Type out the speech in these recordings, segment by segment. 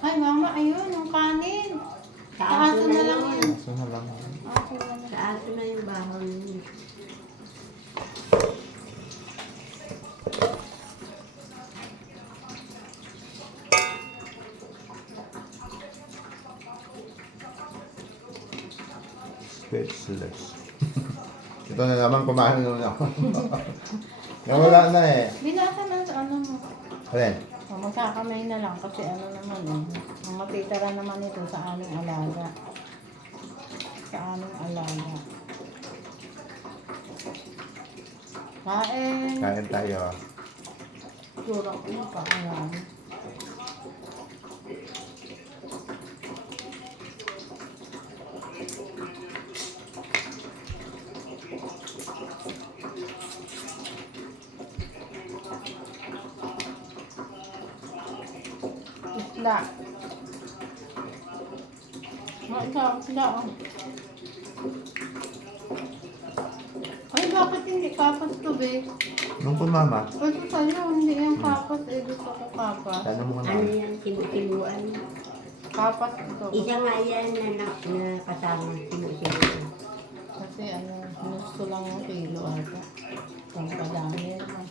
Ay, mama, ayun, yung kanin. Sa Sa aso aso na na lang yun. yun. Aso na lang. Aso na lang. Sa aso na yung bahaw yun. Speechless. Ito na naman, kumain na ako. Nawala na eh. Binasa na sa ano mo. Alin? Magkakamay na lang kasi ano naman ang matitira naman ito sa aming alaga. Sa aming alaga. Kain. Kain tayo. Surang ko yung paalam. Isda. Isda. Ay, bakit hindi kapas to, be? Nung po mama, Ay, ito sa'yo, hindi yung kapas. Eh, gusto ko kapas. tanong mo ka Ano na. yan? Sinusinuan. Kapas ito. Isa nga yan na kasama. Sinusinuan. Kasi ano, gusto lang yung kilo ata. Pang padami naman.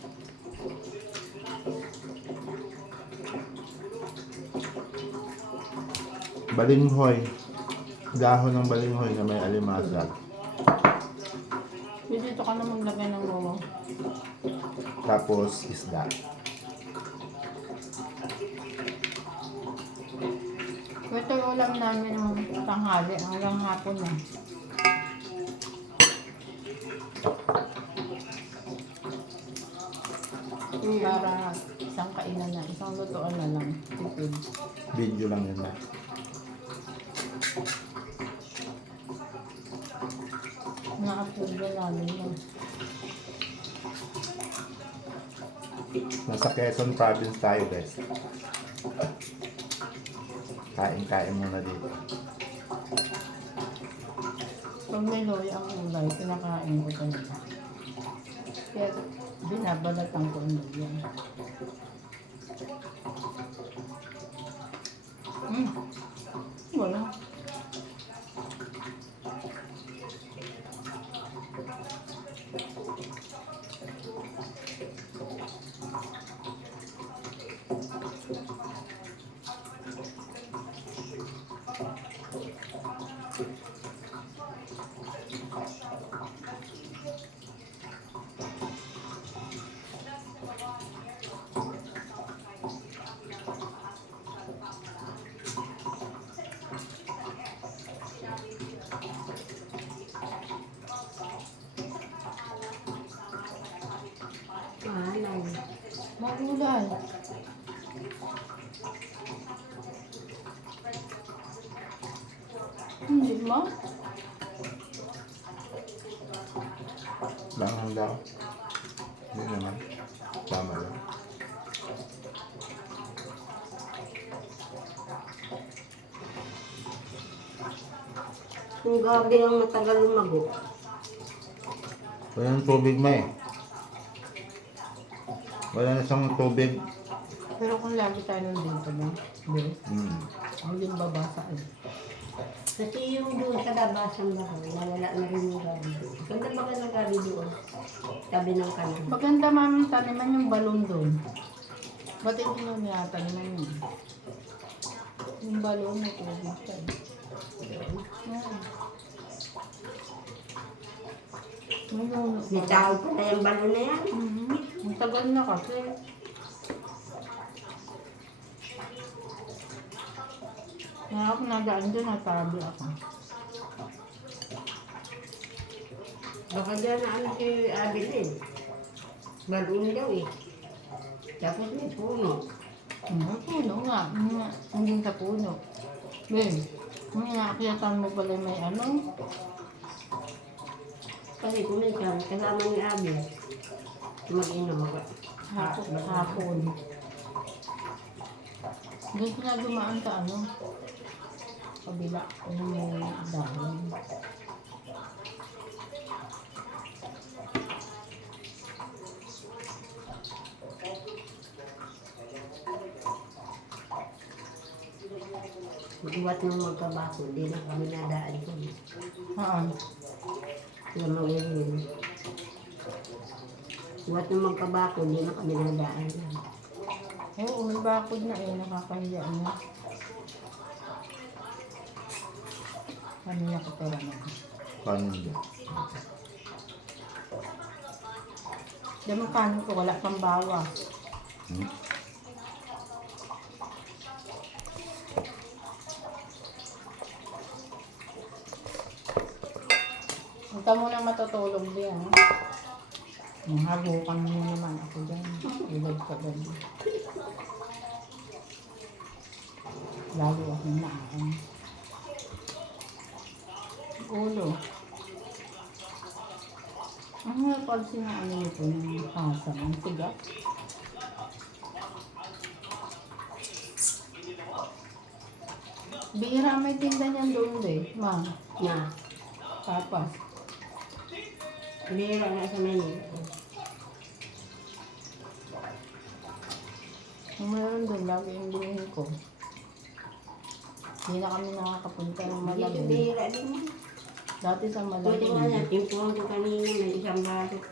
Balinghoy. Dahon ng balinghoy na may alimasag. Dito ka na maglagay ng bawang. Tapos isda. Ito yung ulam namin ng tanghali hanggang hapon na. Para isang kainan na, isang lutoan na lang. Tipid. Video lang yun na. Na-upload na namin yun. Nasa Quezon Province tayo guys. Kain-kain muna dito. Pag may loya ang ulay, pinakain ko talaga. Kaya binabalatan ko ang loya. Wala. Mahalay. Magulay. Hindi mo? Langang daw. Hindi naman. Tama lang. Kung gabi ang matagal lumago. Wala ng tubig ma eh. Wala na siyang tubig. Pero kung lagi tayo nandito ba? Hindi. Hindi babasa eh. Kasi yung doon sa labasang bahay, nawala na rin yung gabi doon. Ganda ba ka ng gabi doon? Tabi ng kanan. Maganda maming taniman yung balon doon. Ba't hindi nyo niyataniman yun? Yung balon may tubig ka. May tao pa na yung balon na yan. Ang tagal na kasi. Kaya ako nagaan dyan, natabi ako. Baka dyan na ano si Abilin. Balon daw eh. Tapos may puno. Puno nga. Hindi sa puno. Ben, kung inaakyatan mo pala may ano, Kasi kuminsan, kasama ni Abi, mag-inom ako. hapon. Doon sila dumaan sa ano, kabila, yung may dahon. Buwat ng magkabako, di na kami nadaan ko. Haan. Lamang yun. Buwat ng magkabako, di na kami nadaan. Oo, may bakod na eh. Nakakahiya na. Kanina ko pera na. Kanin din. Diyan mo kanin ko, wala pang bawa. Hmm? Huwag ka muna matutulog diyan. Hagukan mo naman ako dyan. Ilad ka dyan. Lalo akong naan. Ulo. Ang napalsin na ano nito ng hasa. Ang tiga. Bira may tinda niyan doon eh. Ma. Na, Tapas. bihira nga sa menu. Kung meron doon, lagi yung bilhin ko. Hindi na kami nakakapunta ng Dito Malabon. bihira din. Dati sa Buti nga Malabon. yan, timpuhan ko kanina, may isang balot.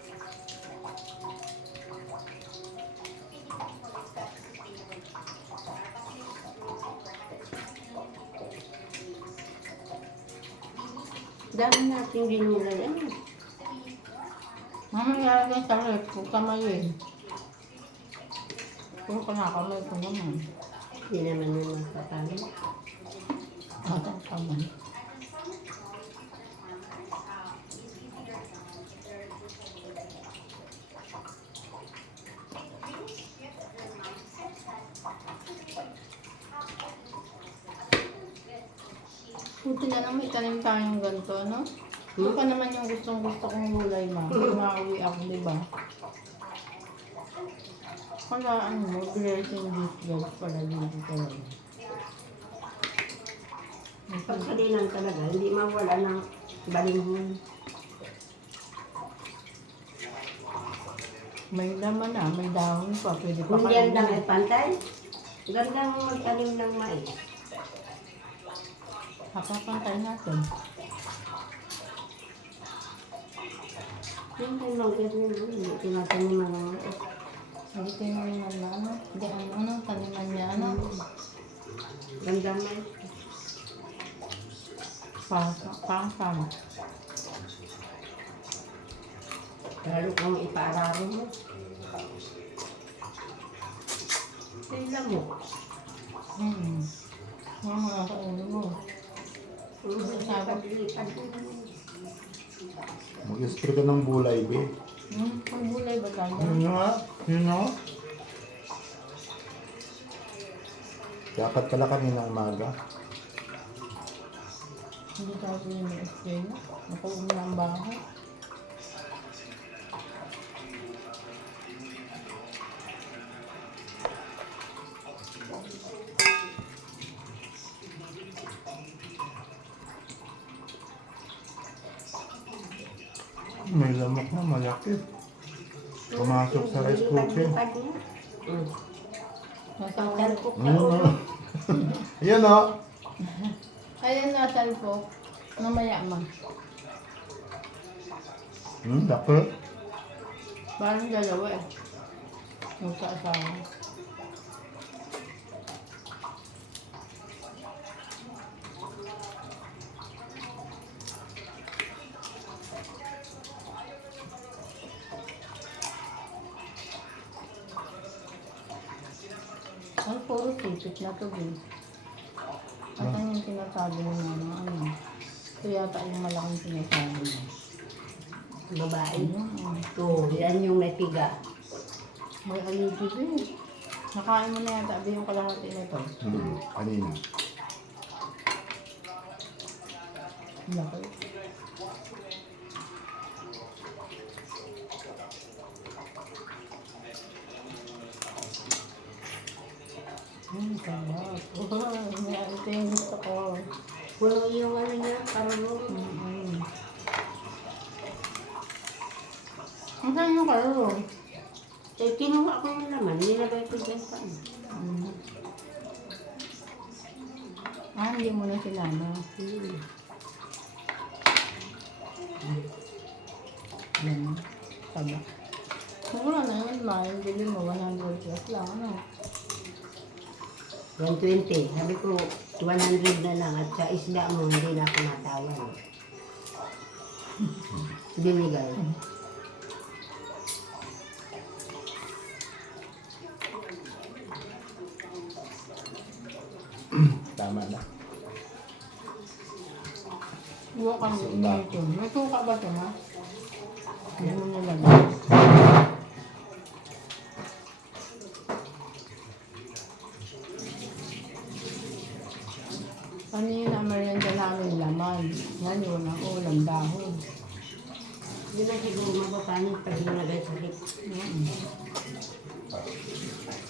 Dami natin ginulay. Ano? Mamaya lang sa rep, kung kamayin. Kung kanakamay ko naman. Hindi naman yun magpapalo. Atang kamay. Buti na lang may tanim tayong ganito, no? Ito pa naman yung gustong-gusto kong gulay, ma. Mauwi ako, di ba? Wala, ano mo, blessing this guys pala dito talaga. Pagkalinan talaga, hindi mawala ng balinghon. May laman na, may dahon pa, pwede pa Kung yan lang kainin. ay pantay, gandang magtanim ng mais. Papapantay natin. Yung kay Mangkir yun, hindi tinataniman ng mais. Hindi tiniman na ano, hindi ano, taniman niya ano. Gandang mais. Pang. Lalo kung ipaararo mo. Sila mo. Mga mga kaulo mo. Mag-spray ka ng gulay, be. Ang gulay ba tayo? Nga? Yun nga? Dapat pala kanina umaga. Hindi tayo pinag-spray na. Nakuha na ang baho. May lamok na, malaki. Pumasok sa rice cooker. Nasa Talpok ka Mm. ulo. Yan o. Ayun na, salpo. Mamaya ma. Dapper. Parang dalawa eh. Magkaasawa. Ay, puro sipit na to, eh. At ang yung sinasabi mo na ano. Ito yata yung malaking sinasabi mo. Babae. Ayun. Oo, yan yung may piga. May aligid eh. Nakain mo na yata, abi yung kalahati nito. Kanina. Laki. Sarap. Ito yung gusto ko. Puno yung ano niya, karulong. Ang saan yung kalong? Eh, kinuha ko yung laman, nilagay ko dyan pa. Ah, hindi mo na sinama. Yan. Taba. Wala na yun, mahal. Bili mo 100 plus lang, ano? 120. Sabi ko, 100 na lang. At sa isda mo, hindi na ako natawan. Binigay. Tama na. Huwag kang Suka. ito. May suka ba ito, ma? Hindi mo nilagay. Ano yun ang merienda namin? Laman. Yan yun ang ulam dahon. Hindi na siguro mapapanin pag nilagay sa hip.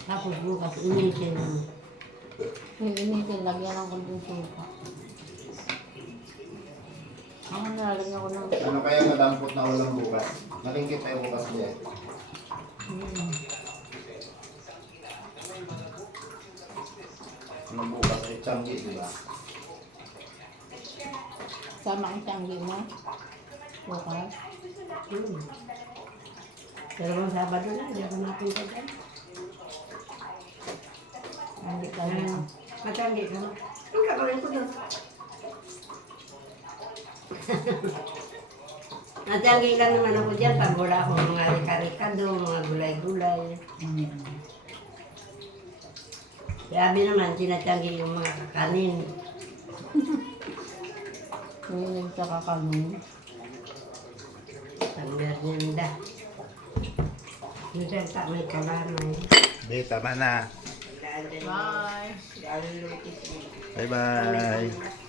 Tapos bukas, initin mo. Initin, lagyan ng konting suka. Ako nalagyan ko ng... Ano kaya nadampot na ulam bukas? Nalinggit tayo bukas niya. Ano bukas ay Changi, di ba? Sama ang tiyanggi mo. Bukas. Dalawang Sabado na, hindi ako napunta dyan. Hindi ka Matanggi ka na. Ang gagawin ko doon. Matanggi lang naman ako dyan pag wala akong mga rika-rikado, mga gulay-gulay. Sabi naman, tinatanggi yung mga kakanin. Hilig sa kakanin. Ang merienda. Minsan pa may kalamay. Be, tama na. Bye! Dahil lutis mo. Bye-bye.